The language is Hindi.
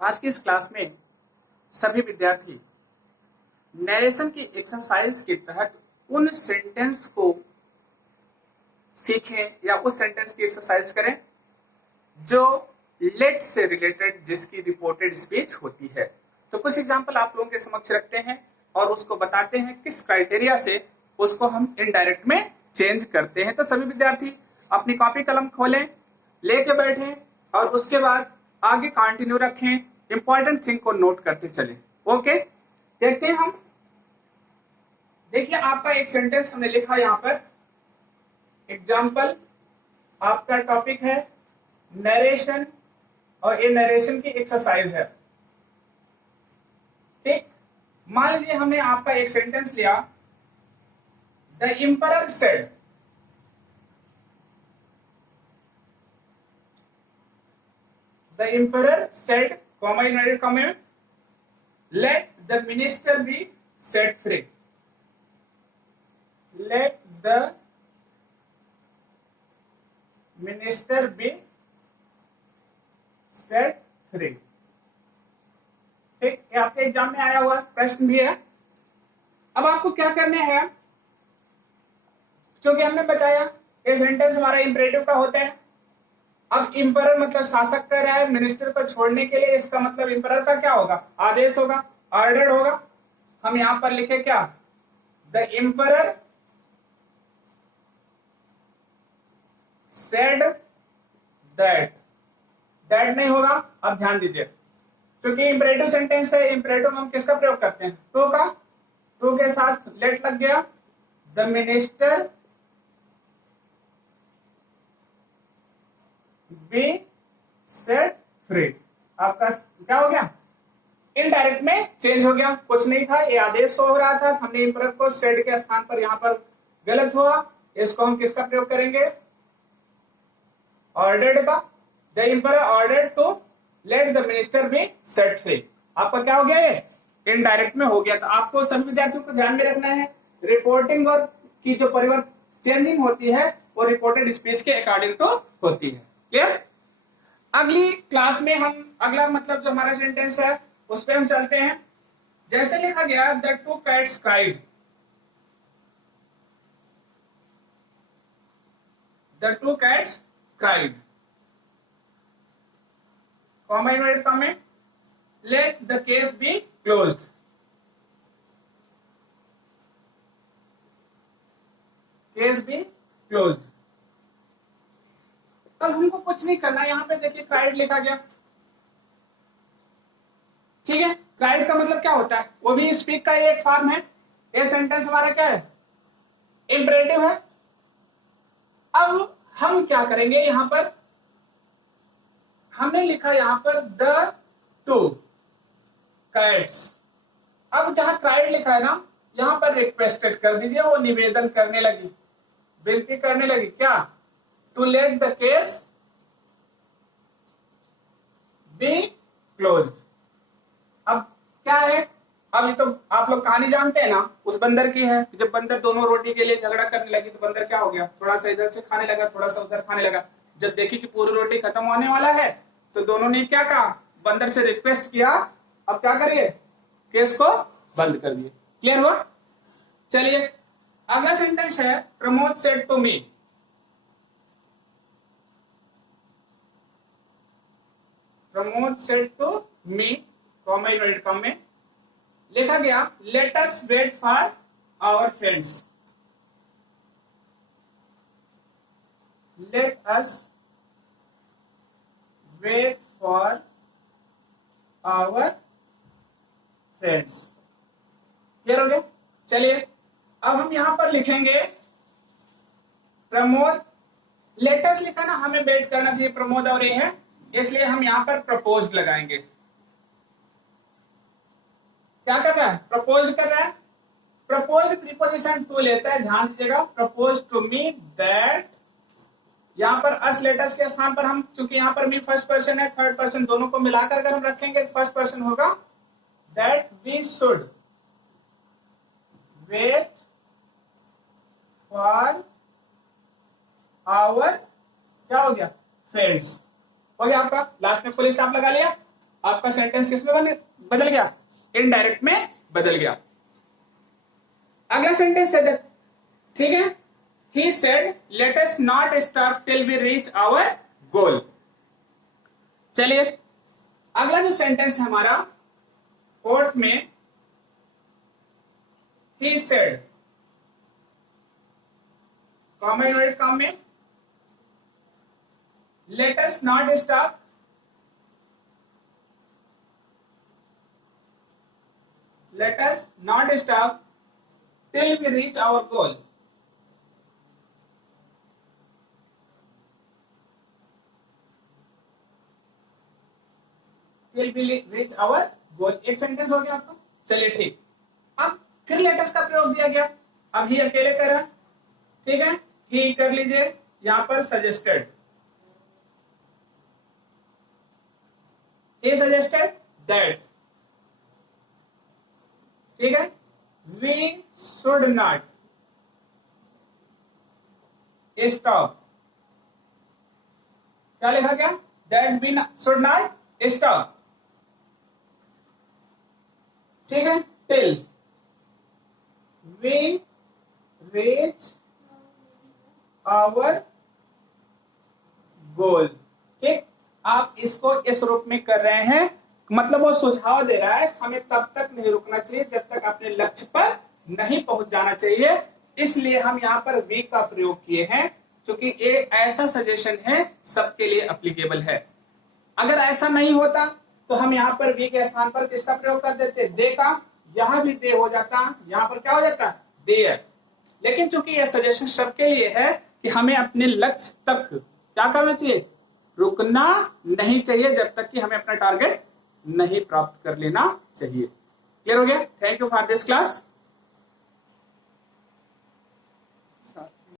आज की इस क्लास में सभी विद्यार्थी नरेशन की एक्सरसाइज के तहत उन सेंटेंस को सीखें या उस सेंटेंस की एक्सरसाइज करें जो लेट से रिलेटेड जिसकी रिपोर्टेड स्पीच होती है। तो कुछ एग्जांपल आप लोगों के समक्ष रखते हैं और उसको बताते हैं किस क्राइटेरिया से उसको हम इनडायरेक्ट में चेंज करते हैं। तो सभी विद्यार्थी अपनी कॉपी कलम खोलें, लेके बैठें और उसके बाद आगे कंटिन्यू रखें, इंपॉर्टेंट थिंग को नोट करते चलें। ओके, देखते हैं हम। देखिए आपका एक सेंटेंस हमने लिखा यहां पर, एग्जाम्पल आपका टॉपिक है नरेशन और ये नरेशन की एक्सरसाइज है। ठीक, मान लीजिए हमने आपका एक सेंटेंस लिया, the emperor said, the emperor said, comma united comma, let the minister be set free, let the minister be set free. ठीक, ये आपके एग्जाम में आया हुआ प्रश्न भी है। अब आपको क्या करना है, जो कि हमने बताया ये सेंटेंस हमारा इंपरेटिव का होता है। अब इंपरर मतलब शासक कर रहा है मिनिस्टर को छोड़ने के लिए, इसका मतलब इंपरर का क्या होगा, आदेश होगा, ऑर्डर होगा। हम यहां पर लिखे क्या, the emperor said that, that नहीं होगा। अब ध्यान दीजिए, क्योंकि इंपरेटिव सेंटेंस है, इंपरेटिव हम किसका प्रयोग करते हैं, टू का, टू के साथ लेट लग गया, the minister be set free. आपका क्या हो गया, इनडायरेक्ट में चेंज हो गया, कुछ नहीं था, ये आदेश हो रहा था, हमने इंपरर को सेड के स्थान पर यहां पर गलत हुआ, इसको हम किसका प्रयोग करेंगे, ऑर्डर्ड का। The emperor ordered to let the minister be set free. आपका क्या हो गया, ये इनडायरेक्ट में हो गया। तो आपको सभी विद्यार्थियों को ध्यान में रखना है, रिपोर्टिंग और की जो परिवर्तन चेंजिंग होती है वो रिपोर्टेड स्पीच के अकॉर्डिंग टू होती है। क्लियर। अगली क्लास में हम अगला मतलब जो हमारा सेंटेंस है उस पर हम चलते हैं। जैसे लिखा गया, the two cats cried, the two cats cried, comma inverted comma, let the case be closed, case be closed। अब हमको कुछ नहीं करना, यहां पे देखिए क्राइड लिखा गया, ठीक है। क्राइड का मतलब क्या होता है, वो भी स्पीक का एक फॉर्म है। ये सेंटेंस हमारा क्या है, इंपरेटिव है। अब हम क्या करेंगे, यहां पर हमने लिखा यहां पर द टू कैट्स। अब जहां क्राइड लिखा है ना, यहां पर रिक्वेस्टेड कर दीजिए, वो निवेदन करने लगी, विनती करने लगी, क्या, to let the case be closed. अब क्या है, अब ये तो आप लोग कहानी जानते हैं ना, उस बंदर की है। जब बंदर दोनों रोटी के लिए झगड़ा करने लगी तो बंदर क्या हो गया, थोड़ा सा इधर से खाने लगा, थोड़ा सा उधर खाने लगा। जब देखी कि पूरी रोटी खत्म होने वाला है तो दोनों ने क्या कहा, बंदर से रिक्वेस्ट किया, अब क्या करिए, केस को बंद कर दिए। क्लियर हुआ। चलिए अगला सेंटेंस है, Pramod said to me, Pramod said to me, comma united comma में लिखा गया, let us wait for our friends, let us wait for our friends. Clear हो गया। चलिए अब हम यहां पर लिखेंगे प्रमोद, लेटस लिखा ना, हमें वेट करना चाहिए, प्रमोद और ये है, इसलिए हम यहां पर प्रपोज्ड लगाएंगे। क्या कर रहा है, प्रपोज कर रहा है। प्रपोज प्रीपोजिशन टू लेता है, ध्यान दीजिएगा, प्रपोज टू मी दैट, यहां पर अस लेटस के स्थान पर हम, क्योंकि यहां पर मी फर्स्ट पर्सन है, थर्ड पर्सन दोनों को मिलाकर अगर हम रखेंगे फर्स्ट पर्सन होगा, that we should wait for our, क्या हो गया, फ्रेंड्स। हो गया आपका, लास्ट में फुल स्टॉप लगा लिया। आपका सेंटेंस किस में बदल गया, इनडायरेक्ट में बदल गया। अगला सेंटेंस है, ठीक है, he said let us not stop till we reach our goal. चलिए अगला जो सेंटेंस है हमारा फोर्थ में, he said, comma inverted comma में, let us not stop till we reach our goal। till we reach our goal, एक सेंटेंस हो गया आपका। चलिए ठीक, अब फिर लेटस का प्रयोग दिया गया, अब ही अकेले करा, ठीक है, ही कर लीजिए, यहां पर सजेस्टेड, he suggested that, ठीक है, we should not stop, क्या लिखा गया, that we should not stop, ठीक है, till we reach our goal। ठीक, आप इसको इस रूप में कर रहे हैं, मतलब वो सुझाव दे रहा है हमें तब तक नहीं रुकना चाहिए जब तक अपने लक्ष्य पर नहीं पहुंच जाना चाहिए, इसलिए हम यहाँ पर वी का प्रयोग किए हैं, क्योंकि एक ऐसा सजेशन है सबके लिए एप्लीकेबल है। अगर ऐसा नहीं होता तो हम यहाँ पर वी के स्थान पर किसका प्रयोग कर देते, दे का, यहां भी दे हो जाता, यहां पर क्या हो जाता, देयर। लेकिन चूंकि यह सजेशन सबके लिए है कि हमें अपने लक्ष्य तक क्या करना चाहिए, रुकना नहीं चाहिए जब तक कि हमें अपना टारगेट नहीं प्राप्त कर लेना चाहिए। क्लियर हो गया? Thank you for this class.